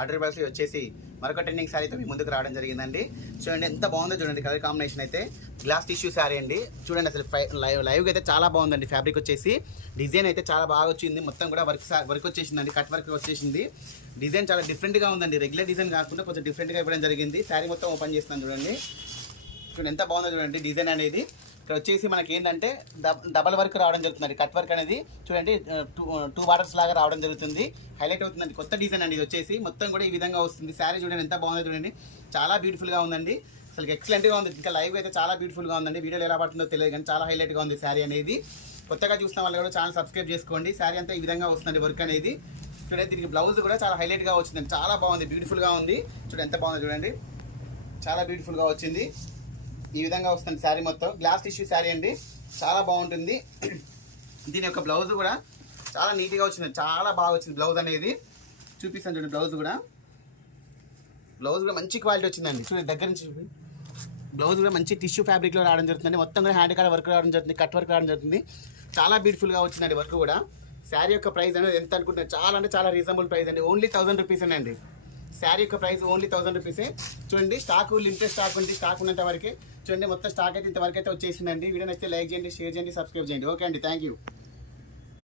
Order box వచ్చేసి మరొక trending శారీతో మీ ముందుకు రావడం జరిగిందండి. చూడండి ఎంత బాగుందో చూడండి, కలర్ కాంబినేషన్ అయితే గ్లాస్ టిష్యూ శారీ అండి. చూడండి అసలు లైవ్గా అయితే చాలా బాగుందండి. ఫ్యాబ్రిక్ వచ్చేసి డిజైన్ అయితే చాలా బాగా వచ్చింది, మొత్తం కూడా వర్క్ వచ్చేసిందండి, కట్ వర్క్ వచ్చేసింది. డిజైన్ చాలా డిఫరెంట్గా ఉందండి, రెగ్యులర్ డిజైన్ కాకుండా కొంచెం డిఫరెంట్గా ఇవ్వడం జరిగింది. శారీ మొత్తం ఓపెన్ చేస్తున్నాను చూడండి. చూడండి ఎంత బాగుందో చూడండి డిజైన్ అనేది. ఇక్కడ వచ్చేసి మనకి ఏంటంటే డబల్ వర్క్ రావడం జరుగుతుంది, కట్ వర్క్ అనేది చూడండి టూ బార్డర్స్ లాగా రావడం జరుగుతుంది. హైలైట్ అవుతుందండి, కొత్త డిజైన్ అండి ఇది వచ్చేసి. మొత్తం కూడా ఈ విధంగా వస్తుంది. శారీ చూడండి ఎంత బాగుందో చూడండి, చాలా బ్యూటిఫుల్గా ఉందండి. అసలు ఎక్సలెంట్గా ఉంది. ఇంకా లైవ్ అయితే చాలా బ్యూటిఫుల్గా ఉందండి. వీడియోలో ఎలా పడుతుందో తెలియదు కానీ చాలా హైలైట్గా ఉంది శారీ అనేది. కొత్తగా చూసిన వాళ్ళు కూడా ఛానల్ సబ్స్క్రైబ్ చేసుకోండి. శారీ అంతా ఈ విధంగా వస్తుందండి వర్క్ అనేది. చూడండి దీనికి బ్లౌజ్ కూడా చాలా హైలైట్గా వచ్చిందండి, చాలా బాగుంది, బ్యూటిఫుల్గా ఉంది. చూడండి ఎంత బాగుందో చూడండి, చాలా బ్యూటిఫుల్గా వచ్చింది. ఈ విధంగా వస్తుంది శారీ మొత్తం. గ్లాస్ టిష్యూ శారీ అండి, చాలా బాగుంటుంది. దీని యొక్క బ్లౌజ్ కూడా చాలా నీట్గా వచ్చింది, చాలా బాగా వచ్చింది బ్లౌజ్ అనేది. చూపిస్తాను చూడండి, బ్లౌజ్ కూడా మంచి క్వాలిటీ వచ్చిందండి. చూడండి దగ్గర నుంచి బ్లౌజ్ కూడా మంచి టిష్యూ ఫ్యాబ్రిక్లో రావడం జరుగుతుంది. మొత్తం కూడా హ్యాండ్ కాడ వర్క్ రావడం జరుగుతుంది, కట్ వర్క్ రావడం జరుగుతుంది. చాలా బ్యూటిఫుల్గా వచ్చిందండి వర్క్ కూడా. శారీ యొక్క ప్రైస్ అనేది ఎంత అనుకుంటున్నారు, చాలా అంటే చాలా రీజనబుల్ ప్రైస్ అండి. ఓన్లీ 1000 రూపీస్ అండి. శారీ యొక్క ప్రైస్ ఓన్లీ 1000 రూపీసే. చూడండి స్టాక్ లిమిటెడ్ స్టాక్ ఉంది, స్టాక్ ఉన్నంత వరకే. చూడండి మొత్తం స్టాక్ అయితే ఇంతవరకు అయితే వచ్చేసిందండి. వీడియో నచ్చితే లైక్ చేయండి, షేర్ చేయండి, సబ్స్క్రైబ్ చేయండి. ఓకే అండి, థ్యాంక్ యూ.